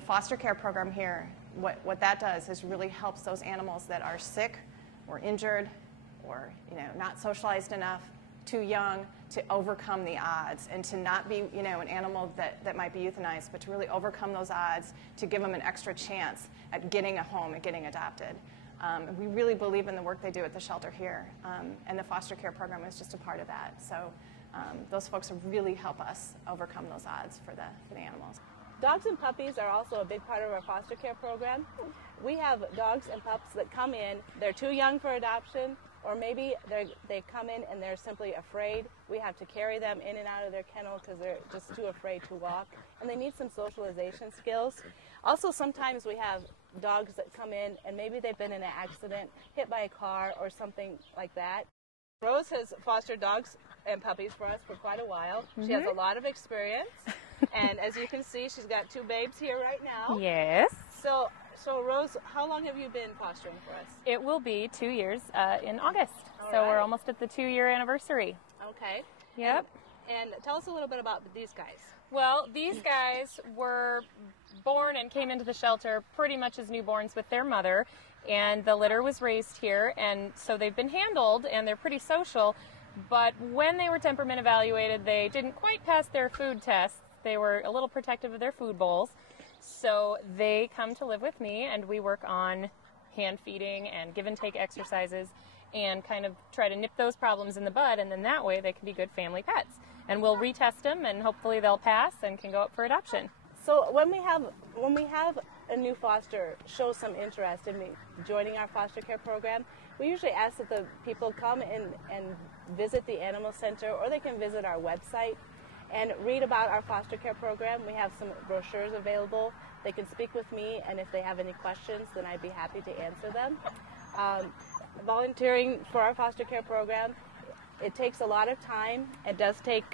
the foster care program here, what that does is really helps those animals that are sick or injured or not socialized enough, too young to overcome the odds and to not be an animal that might be euthanized, but to really overcome those odds, to give them an extra chance at getting a home and getting adopted. We really believe in the work they do at the shelter here, and the foster care program is just a part of that. So those folks really help us overcome those odds for the animals. Dogs and puppies are also a big part of our foster care program. We have dogs and pups that come in, they're too young for adoption, or maybe they come in and they're simply afraid. We have to carry them in and out of their kennel because they're just too afraid to walk, and they need some socialization skills. Also, sometimes we have dogs that come in and maybe they've been in an accident, hit by a car or something like that. Rose has fostered dogs and puppies for us for quite a while. She has a lot of experience, and as you can see, she's got 2 babes here right now. Yes. So Rose, how long have you been fostering for us? It will be 2 years in August. All so right. We're almost at the 2-year anniversary. Okay. Yep. And tell us a little bit about these guys. Well, these guys were born and came into the shelter pretty much as newborns with their mother, and the litter was raised here, and so they've been handled and they're pretty social, but when they were temperament evaluated, they didn't quite pass their food tests. They were a little protective of their food bowls, so they come to live with me, and we work on hand feeding and give and take exercises and kind of try to nip those problems in the bud, and then that way they can be good family pets. And we'll retest them, and hopefully they'll pass and can go up for adoption. So when we have a new foster show some interest in joining our foster care program, we usually ask that the people come and visit the animal center, or they can visit our website and read about our foster care program. We have some brochures available. They can speak with me, and if they have any questions, then I'd be happy to answer them. Volunteering for our foster care program, it takes a lot of time. It does take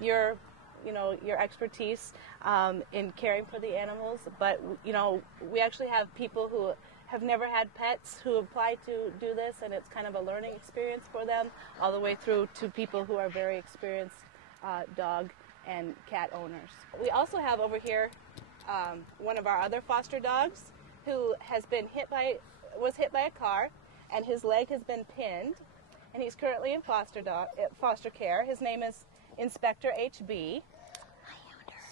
your expertise in caring for the animals, but we actually have people who have never had pets who apply to do this, and it's kind of a learning experience for them, all the way through to people who are very experienced dog and cat owners. We also have over here one of our other foster dogs who was hit by a car, and his leg has been pinned, and he's currently in foster care. His name is Inspector HB.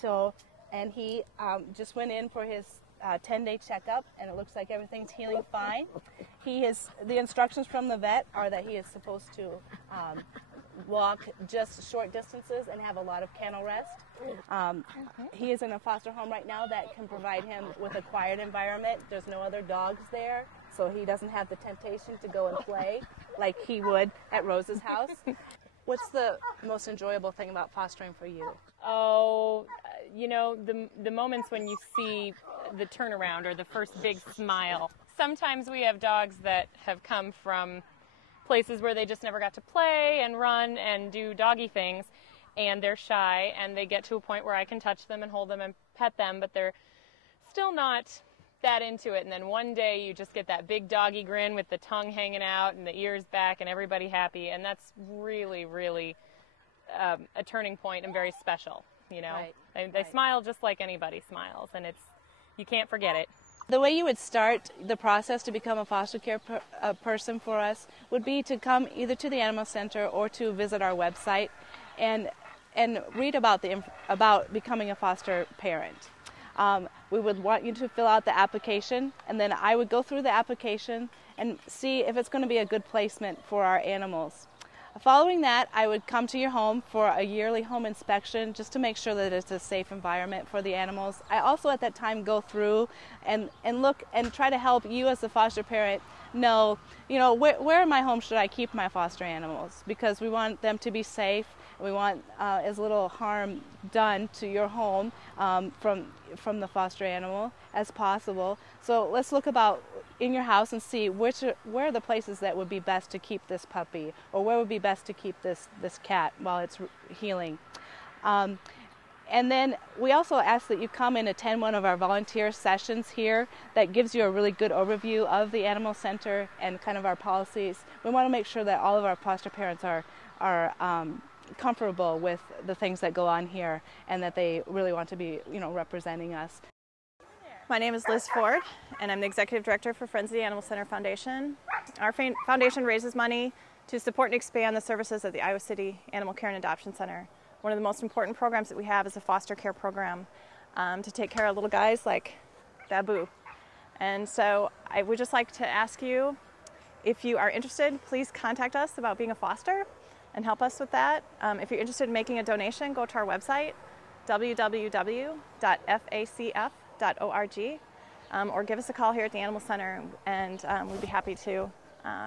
So, and he just went in for his 10-day checkup, and it looks like everything's healing fine. The instructions from the vet are that he is supposed to walk just short distances and have a lot of kennel rest. He is in a foster home right now that can provide him with a quiet environment. There's no other dogs there, so he doesn't have the temptation to go and play like he would at Rose's house. What's the most enjoyable thing about fostering for you? Oh, the moments when you see the turnaround or the first big smile. Sometimes we have dogs that have come from places where they just never got to play and run and do doggy things, and they're shy, and they get to a point where I can touch them and hold them and pet them, but they're still not that into it. And then one day you just get that big doggy grin with the tongue hanging out and the ears back and everybody happy, and that's really, really a turning point and very special. They Right. smile just like anybody smiles, and you can't forget it. The way you would start the process to become a foster care person for us would be to come either to the animal center or to visit our website and read about becoming a foster parent. We would want you to fill out the application, and then I would go through the application and see if it's going to be a good placement for our animals. Following that, I would come to your home for a yearly home inspection just to make sure that it's a safe environment for the animals. I also at that time go through and look and try to help you as the foster parent know, where in my home should I keep my foster animals, because we want them to be safe. We want as little harm done to your home from the foster animal as possible. So let's look about in your house and see where are the places that would be best to keep this puppy, or where would be best to keep this cat while it's healing. And then we also ask that you come and attend one of our volunteer sessions here that gives you a really good overview of the animal center and kind of our policies. We want to make sure that all of our foster parents are comfortable with the things that go on here, and that they really want to be, representing us. My name is Liz Ford, and I'm the Executive Director for Friends of the Animal Center Foundation. Our foundation raises money to support and expand the services of the Iowa City Animal Care and Adoption Center. One of the most important programs that we have is a foster care program to take care of little guys like Babu. And so I would just like to ask you, if you are interested, please contact us about being a foster and help us with that. If you're interested in making a donation, go to our website, www.facf.org, or give us a call here at the Animal Center, and we'd be happy to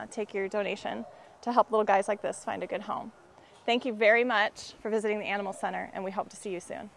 take your donation to help little guys like this find a good home. Thank you very much for visiting the Animal Center, and we hope to see you soon.